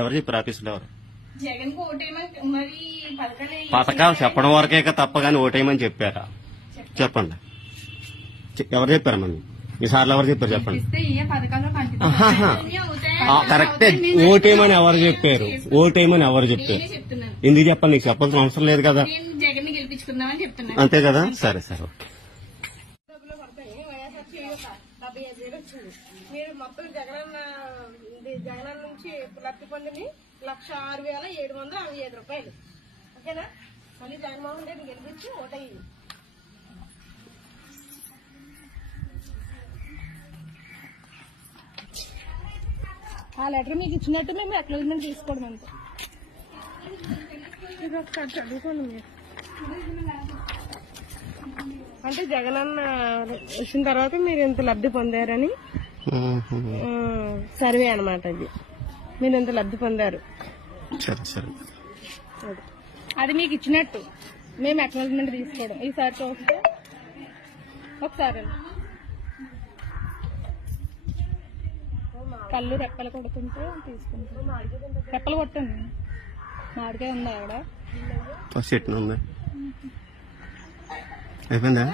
ఎవరు చెప్పారు ఆఫీసులో? ఎవరు జగన్ మరి పథకాలు చెప్పడం వరకే తప్ప కానీ ఓటేయమని చెప్పారా? చెప్పండి, ఎవరు చెప్పారమ్మా? ఈసార్లు ఎవరు చెప్పారు చెప్పండి. కరెక్టే, ఓటేయమని ఎవరు చెప్పారు? ఓటేయమని ఎవరు చెప్పారు? ఎందుకు చెప్పండి? నీకు చెప్పాల్సిన అవసరం లేదు కదా. జగన్ గెలిపించుకుందామని చెప్తున్నా. అంతే కదా. సరే సరే ఓకే. మీరు మొత్తం జగనన్న నుంచి లబ్ధి పొందిని 1,06,765 రూపాయలు. ఓకేనా? మళ్ళీ జగన్మోహన్ రెడ్డి గెలిపించి ఓటయ్యింది. ఆ లెటర్ మీకు ఇచ్చినట్టు మేము అక్నాలెడ్జ్మెంట్ తీసుకోవడం అంతే. ఇది ఒకసారి చదువుకోండి మీరు. అంటే జగనన్న వచ్చిన తర్వాత మీరు ఎంత లబ్ధి పొందారని సర్వే అనమాట. అది మీరు ఎంత లబ్ధి పొందారు అది మీకు ఇచ్చినట్టు మేము అక్నాలెడ్జ్మెంట్ తీసుకోవడం. ఈసారి చూస్తే ఒకసారి కళ్ళు రెప్పలు కొడుతుంటే తీసుకుంటాం. రెప్పలు కొట్టండి. మామిడికాయ ఉందా ఆవిడ? చెట్టు ఉంది. అయిపోయిందా?